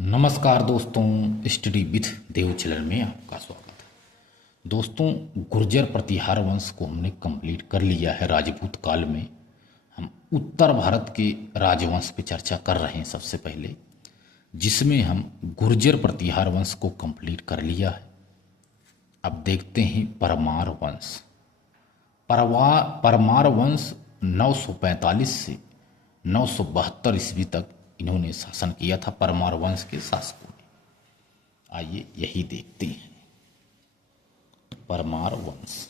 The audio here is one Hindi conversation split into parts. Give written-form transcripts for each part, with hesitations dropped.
नमस्कार दोस्तों, स्टडी विथ देव चैनल में आपका स्वागत है। दोस्तों, गुर्जर प्रतिहार वंश को हमने कंप्लीट कर लिया है। राजपूत काल में हम उत्तर भारत के राजवंश पे चर्चा कर रहे हैं सबसे पहले, जिसमें हम गुर्जर प्रतिहार वंश को कंप्लीट कर लिया है। अब देखते हैं परमार वंश। परमार वंश 945 से 972 ईस्वी तक इन्होंने शासन किया था। परमार वंश के शासकों ने, आइए यही देखते हैं। परमार वंश।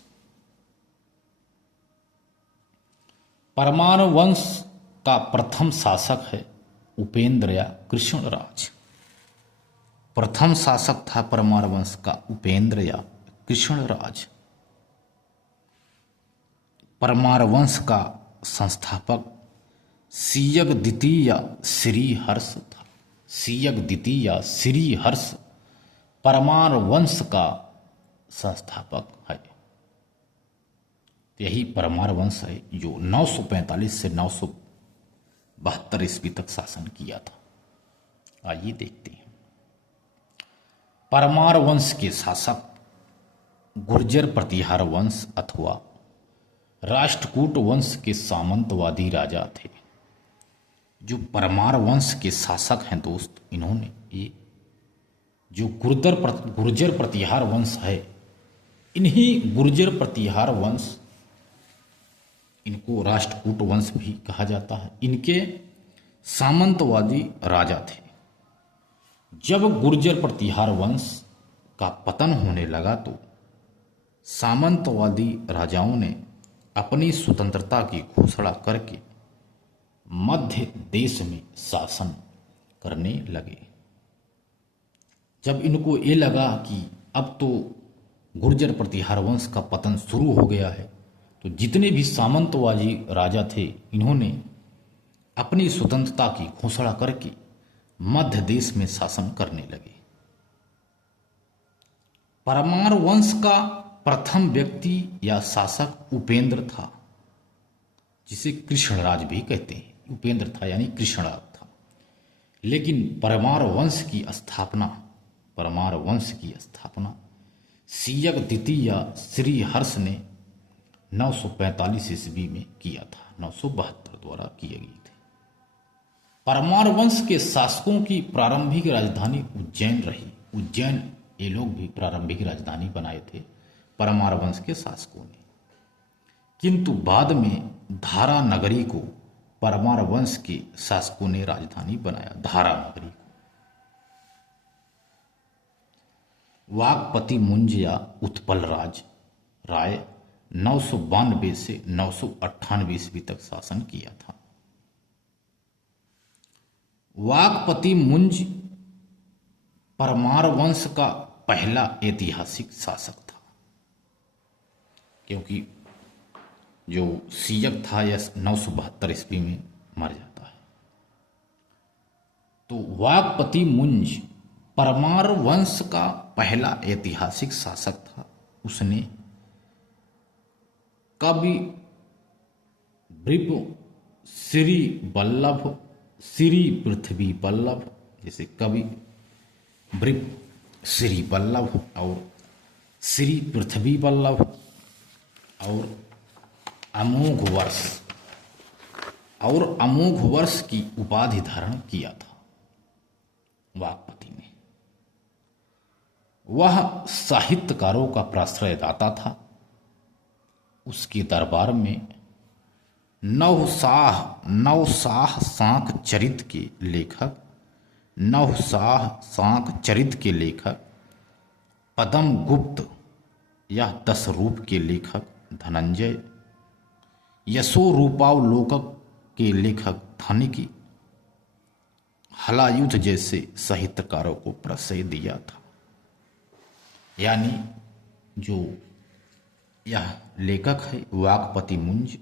परमार वंश का प्रथम शासक है उपेंद्र या कृष्णराज। प्रथम शासक था परमार वंश का उपेंद्र या कृष्णराज। परमार वंश का संस्थापक सीयग द्वितीय श्री हर्ष था। सीयग द्वितीय श्री हर्ष परमार वंश का संस्थापक है। यही परमार वंश है जो 945 से 972 ईस्वी तक शासन किया था। आइए देखते हैं। परमार वंश के शासक गुर्जर प्रतिहार वंश अथवा राष्ट्रकूट वंश के सामंतवादी राजा थे। जो परमार वंश के शासक हैं दोस्त, इन्होंने ये जो गुर्जर प्रतिहार वंश है, इन्हीं गुर्जर प्रतिहार वंश, इनको राष्ट्रकूट वंश भी कहा जाता है, इनके सामंतवादी राजा थे। जब गुर्जर प्रतिहार वंश का पतन होने लगा तो सामंतवादी राजाओं ने अपनी स्वतंत्रता की घोषणा करके मध्य देश में शासन करने लगे। जब इनको ये लगा कि अब तो गुर्जर प्रतिहार वंश का पतन शुरू हो गया है, तो जितने भी सामंतवादी राजा थे, इन्होंने अपनी स्वतंत्रता की घोषणा करके मध्य देश में शासन करने लगे। परमार वंश का प्रथम व्यक्ति या शासक उपेंद्र था, जिसे कृष्णराज भी कहते हैं। उपेंद्र था यानी कृष्णराज था। लेकिन परमार वंश की स्थापना सीयग द्वितीय श्री हर्ष ने 945 ईस्वी में किया था। 972 द्वारा किए गए थे। परमार वंश के शासकों की प्रारंभिक राजधानी उज्जैन रही। उज्जैन ये लोग भी प्रारंभिक राजधानी बनाए थे परमार वंश के शासकों ने, किंतु बाद में धारा नगरी को परमार वंश के शासकों ने राजधानी बनाया। धारा नगरी को वाकपति मुंज या उत्पल राय 992 से 998 ईस्वी तक शासन किया था। वाकपति मुंज परमार वंश का पहला ऐतिहासिक शासक था, क्योंकि जो सीयग था यह 972 ईस्वी में मर जाता है। तो वाकपति मुंज परमार वंश का पहला ऐतिहासिक शासक था। उसने कवि ब्रिप श्री पृथ्वी बल्लभ, जैसे कवि ब्रिप श्री बल्लभ और श्री पृथ्वी बल्लभ और अमोघ वर्ष की उपाधि धारण किया था वाकपति ने। वह साहित्यकारों का प्रश्रयदाता था। उसके दरबार में नवशाह सांख चरित के लेखक पदम गुप्त या 10 रूप के लेखक धनंजय, यशो रूपावलोकक के लेखक धनिकी, हलायुध जैसे साहित्यकारों को प्रश्रय दिया था। यानी जो यह लेखक है वाकपति मुंज,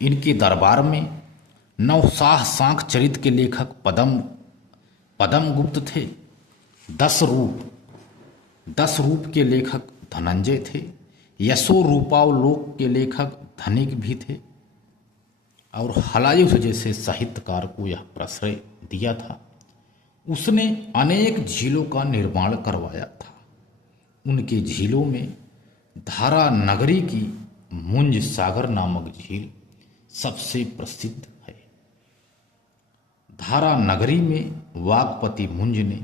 इनके दरबार में नवशाह सांख चरित के लेखक पदम गुप्त थे। 10 रूप के लेखक धनंजय थे। यशो रूपावलोक के लेखक धनिक भी थे और हलायुध जैसे साहित्यकार को यह प्रश्रय दिया था। उसने अनेक झीलों का निर्माण करवाया था। उनके झीलों में धारा नगरी की मुंज सागर नामक झील सबसे प्रसिद्ध है। धारा नगरी में वागपति मुंज ने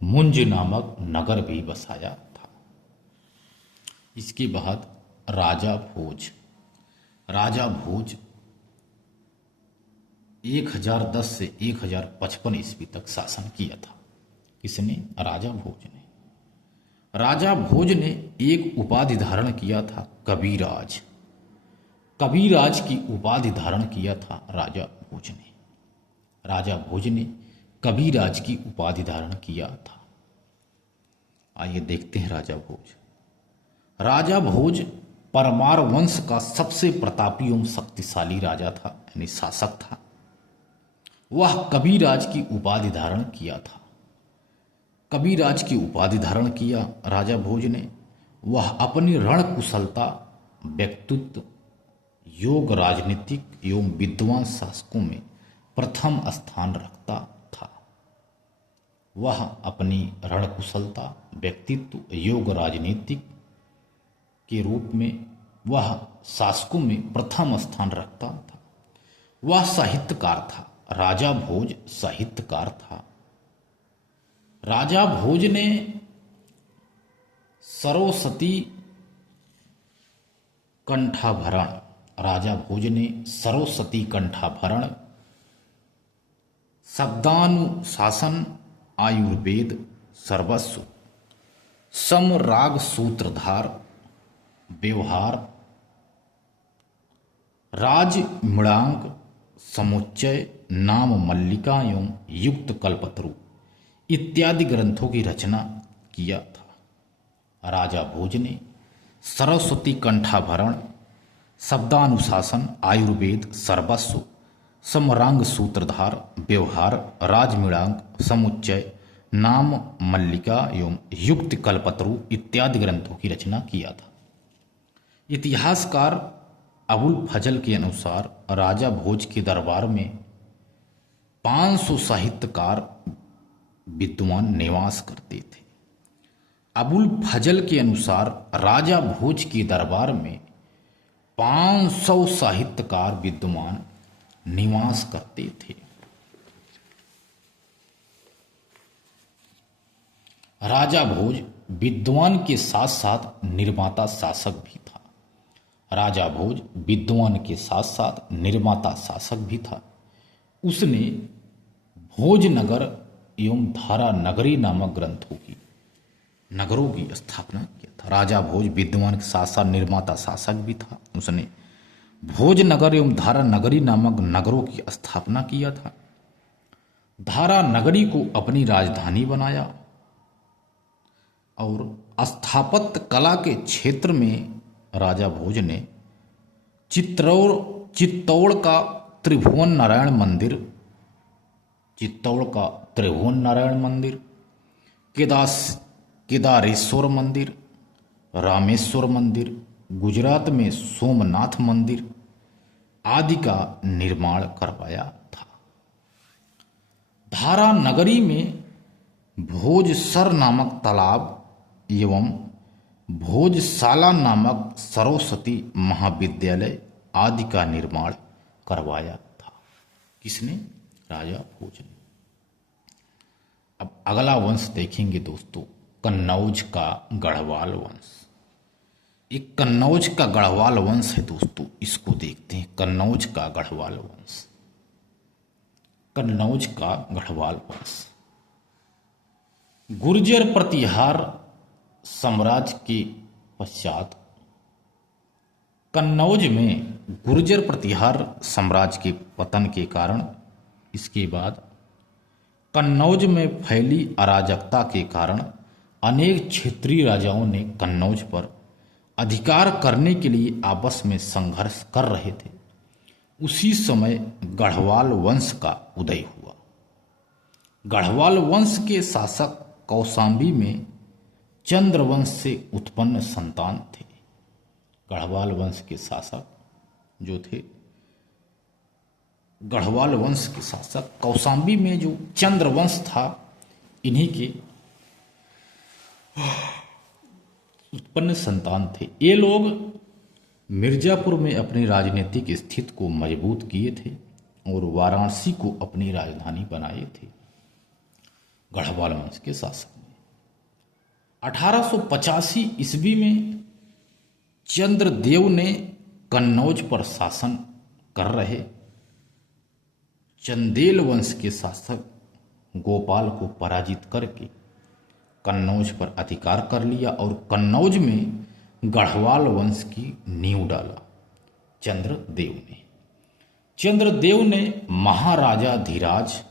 मुंज नामक नगर भी बसाया था। इसके बाद राजा भोज। राजा भोज 1010 से 1055 ईस्वी तक शासन किया था। किसने? राजा भोज ने। राजा भोज ने एक उपाधि धारण किया था कविराज। कविराज की उपाधि धारण किया था राजा भोज ने। राजा भोज ने कविराज की उपाधि धारण किया था। आइए देखते हैं राजा भोज। राजा भोज परमार वंश का सबसे प्रतापी एवं शक्तिशाली राजा था, यानी शासक था। वह कविराज की उपाधि धारण किया था। कविराज की उपाधि धारण किया राजा भोज ने। वह अपनी रण कुशलता, व्यक्तित्व, योग, राजनीतिक एवं विद्वान शासकों में प्रथम स्थान रखता था। वह अपनी रण कुशलता, व्यक्तित्व, योग, राजनीतिक के रूप में वह शासकों में प्रथम स्थान रखता था। वह साहित्यकार था। राजा भोज साहित्यकार था। राजा भोज ने सरस्वती कंठाभरण, राजा भोज ने सरस्वती कंठाभरण, शब्दानुशासन, आयुर्वेद, सर्वस्व, सम, राग, सूत्रधार, व्यवहार, राज, मृणांक, समुच्चय, नाम, मल्लिका एवं युक्त कल्पतरु इत्यादि ग्रंथों की रचना किया था। राजा भोज ने सरस्वती कंठाभरण, शब्दानुशासन, आयुर्वेद, सर्वस्व, समरांग, सूत्रधार, व्यवहार, राजमृणांक, समुच्चय, नाम, मल्लिका एवं युक्त कल्पतरु इत्यादि ग्रंथों की रचना किया था। इतिहासकार अबुल फजल के अनुसार राजा भोज के दरबार में 500 साहित्यकार विद्वान निवास करते थे। अबुल फजल के अनुसार राजा भोज के दरबार में 500 साहित्यकार विद्वान निवास करते थे। राजा भोज विद्वान के साथ साथ निर्माता शासक भी था। राजा भोज विद्वान के साथ साथ निर्माता शासक भी था। उसने भोजनगर एवं धारा नगरी नामक नगरों की स्थापना किया था। राजा भोज विद्वान के साथ साथ निर्माता शासक भी था। उसने भोजनगर एवं धारा नगरी नामक नगरों की स्थापना किया था। धारा नगरी को अपनी राजधानी बनाया और स्थापत्य कला के क्षेत्र में राजा भोज ने चित्तौड़ का त्रिभुवन नारायण मंदिर, केदारेश्वर मंदिर, रामेश्वर मंदिर, गुजरात में सोमनाथ मंदिर आदि का निर्माण करवाया था। धारा नगरी में भोजसर नामक तालाब एवं भोजशाला नामक सरस्वती महाविद्यालय आदि का निर्माण करवाया था। किसने? राजा भोज ने। अब अगला वंश देखेंगे दोस्तों, कन्नौज का गढ़वाल वंश। एक कन्नौज का गढ़वाल वंश है दोस्तों, इसको देखते हैं। कन्नौज का गढ़वाल वंश। कन्नौज का गढ़वाल वंश गुर्जर प्रतिहार साम्राज्य के पश्चात कन्नौज में गुर्जर प्रतिहार साम्राज्य के पतन के कारण, इसके बाद कन्नौज में फैली अराजकता के कारण अनेक क्षेत्रीय राजाओं ने कन्नौज पर अधिकार करने के लिए आपस में संघर्ष कर रहे थे। उसी समय गढ़वाल वंश का उदय हुआ। गढ़वाल वंश के शासक कौशाम्बी में चंद्रवंश से उत्पन्न संतान थे। गढ़वाल वंश के शासक जो थे, गढ़वाल वंश के शासक कौशाम्बी में जो चंद्रवंश था, इन्हीं के उत्पन्न संतान थे। ये लोग मिर्जापुर में अपनी राजनीतिक स्थिति को मजबूत किए थे और वाराणसी को अपनी राजधानी बनाए थे गढ़वाल वंश के शासक ने। 1885 ईस्वी में चंद्रदेव ने कन्नौज पर शासन कर रहे चंदेल वंश के शासक गोपाल को पराजित करके कन्नौज पर अधिकार कर लिया और कन्नौज में गढ़वाल वंश की नींव डाला चंद्रदेव ने। चंद्रदेव ने महाराजा धीराज,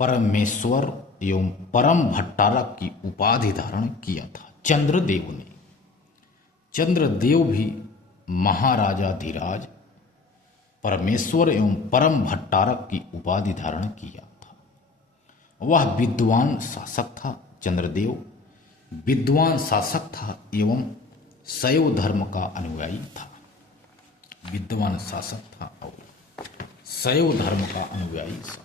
परमेश्वर एवं परम भट्टारक की उपाधि धारण किया था। चंद्रदेव भी महाराजा धीराज, परमेश्वर एवं परम भट्टारक की उपाधि धारण किया था। वह विद्वान शासक था। चंद्रदेव विद्वान शासक था एवं शैव धर्म का अनुयायी था। विद्वान शासक था और शैव धर्म का अनुयायी था।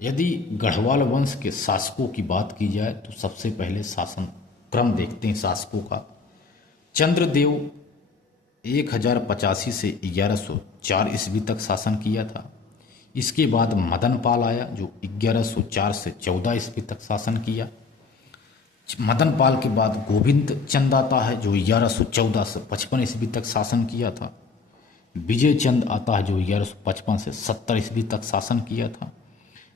यदि गढ़वाल वंश के शासकों की बात की जाए तो सबसे पहले शासन क्रम देखते हैं शासकों का। चंद्रदेव 1085 से 1104 ईस्वी तक शासन किया था। इसके बाद मदन पाल आया जो 1104 से 14 ईस्वी तक शासन किया। मदन पाल के बाद गोविंद चंद आता है जो 1114 से 55 ईस्वी तक शासन किया था। विजय चंद आता है जो 1155 से 70 ईस्वी तक शासन किया था।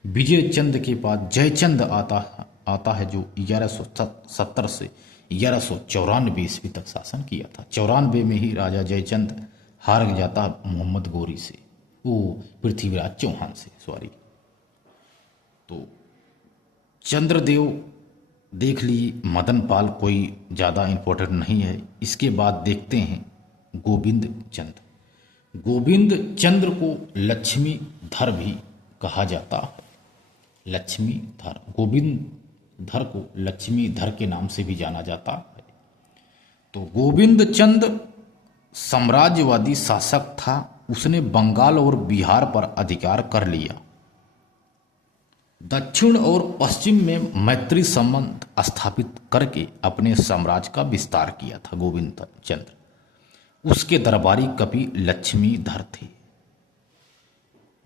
विजय चंद के बाद जयचंद आता है जो 1170 से 1194 ईस्वी तक शासन किया था। 94 में ही राजा जयचंद हार जाता मोहम्मद गोरी से, वो पृथ्वीराज चौहान से, सॉरी। तो चंद्रदेव देख ली, मदन पाल कोई ज़्यादा इम्पोर्टेंट नहीं है। इसके बाद देखते हैं गोविंद चंद। गोविंद चंद्र को लक्ष्मीधर भी कहा जाता है। लक्ष्मीधर, गोविंद धर को लक्ष्मीधर के नाम से भी जाना जाता है। तो गोविंद चंद साम्राज्यवादी शासक था। उसने बंगाल और बिहार पर अधिकार कर लिया। दक्षिण और पश्चिम में मैत्री संबंध स्थापित करके अपने साम्राज्य का विस्तार किया था गोविंद चंद्र। उसके दरबारी कवि लक्ष्मीधर थे।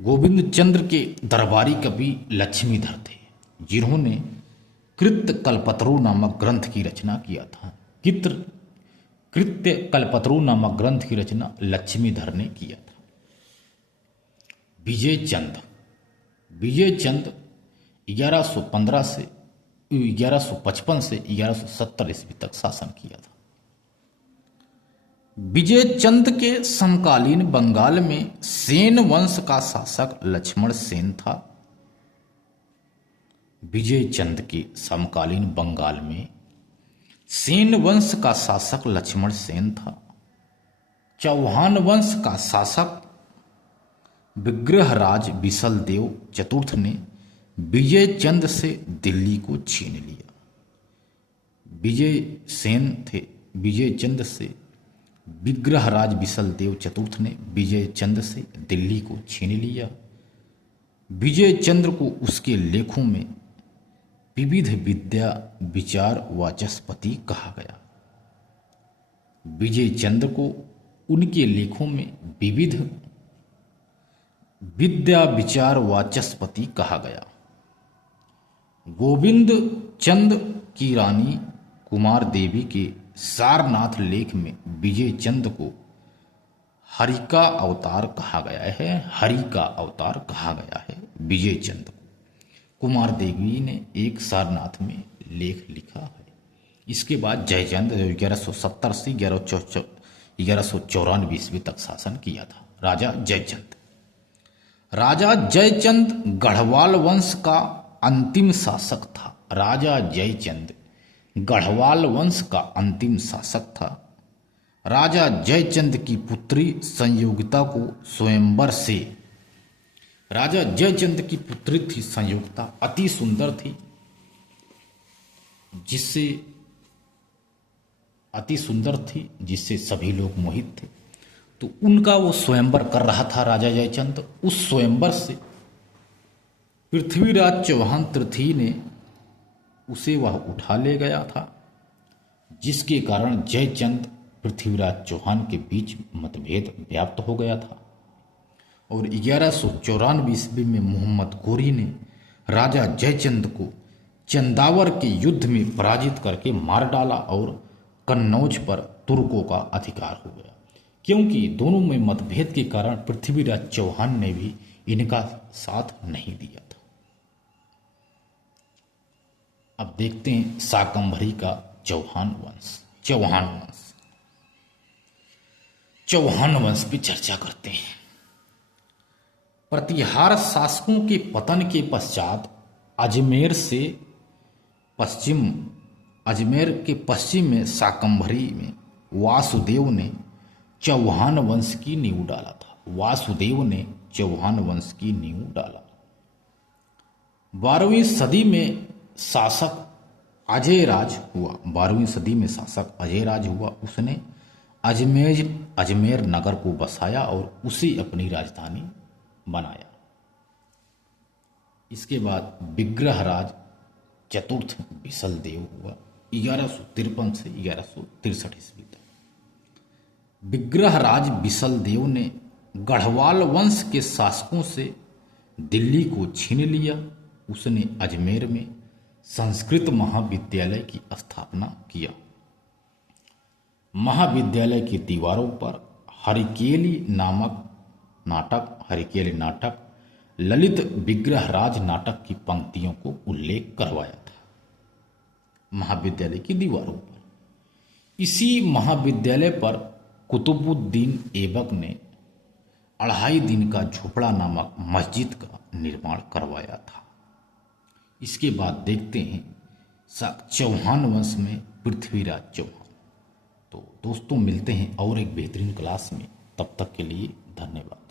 गोविंद चंद्र के दरबारी कवि लक्ष्मीधर थे जिन्होंने कृत्य कल्पतरु नामक ग्रंथ की रचना किया था। कृत्य कल्पतरु नामक ग्रंथ की रचना लक्ष्मीधर ने किया था। विजय चंद 1115 से 1155 से 1170 ईस्वी तक शासन किया था। विजय चंद के समकालीन बंगाल में सेन वंश का शासक लक्ष्मण सेन था। विजय चंद के समकालीन बंगाल में सेन वंश का शासक लक्ष्मण सेन था। चौहान वंश का शासक विग्रहराज बिसलदेव चतुर्थ ने विजय चंद से दिल्ली को छीन लिया। विजय चंद से विग्रहराज बिसलदेव चतुर्थ ने विजय चंद से दिल्ली को छीन लिया। विजय चंद्र को उसके लेखों में विविध विद्या विचार वाचस्पति कहा गया। विजय चंद्र को उनके लेखों में विविध विद्या विचार वाचस्पति कहा गया। गोविंद चंद की रानी कुमार देवी के सारनाथ लेख में विजय चंद को हरि का अवतार कहा गया है। हरि का अवतार कहा गया है विजय चंद को। कुमार देवी ने एक सारनाथ में लेख लिखा है। इसके बाद जयचंद 1170 से 1194 ईस्वी तक शासन किया था। राजा जयचंद गढ़वाल वंश का अंतिम शासक था। राजा जयचंद गढ़वाल वंश का अंतिम शासक था। राजा जयचंद की पुत्री संयोगिता को स्वयंवर से, राजा जयचंद की पुत्री थी संयोगिता, अति सुंदर थी, जिससे सभी लोग मोहित थे। तो उनका वो स्वयंवर कर रहा था राजा जयचंद। उस स्वयंवर से पृथ्वीराज चौहान तृतीय ने उसे वह उठा ले गया था, जिसके कारण जयचंद पृथ्वीराज चौहान के बीच मतभेद व्याप्त हो गया था। और 1194 ईस्वी में मोहम्मद गोरी ने राजा जयचंद को चंदावर के युद्ध में पराजित करके मार डाला और कन्नौज पर तुर्कों का अधिकार हो गया। क्योंकि दोनों में मतभेद के कारण पृथ्वीराज चौहान ने भी इनका साथ नहीं दिया था। अब देखते हैं शाकंभरी का चौहान वंश। चौहान वंश पे चर्चा करते हैं। प्रतिहार शासकों के पतन के पश्चात अजमेर के पश्चिम में शाकंभरी में वासुदेव ने चौहान वंश की नींव डाला था। 12वीं सदी में शासक अजयराज हुआ। उसने अजमेर नगर को बसाया और उसे अपनी राजधानी बनाया। इसके बाद विग्रहराज चतुर्थ बिसल देव हुआ 1153 से 1163 ईस्वी तक। विग्रहराज बिसल देव ने गढ़वाल वंश के शासकों से दिल्ली को छीन लिया। उसने अजमेर में संस्कृत महाविद्यालय की स्थापना किया। महाविद्यालय की दीवारों पर हरिकेली नाटक ललित विग्रहराज नाटक की पंक्तियों को उल्लेख करवाया था महाविद्यालय की दीवारों पर। इसी महाविद्यालय पर कुतुबुद्दीन ऐबक ने 2.5 दिन का झोपड़ा नामक मस्जिद का निर्माण करवाया था। इसके बाद देखते हैं चौहान वंश में पृथ्वीराज चौहान। तो दोस्तों मिलते हैं और एक बेहतरीन क्लास में, तब तक के लिए धन्यवाद।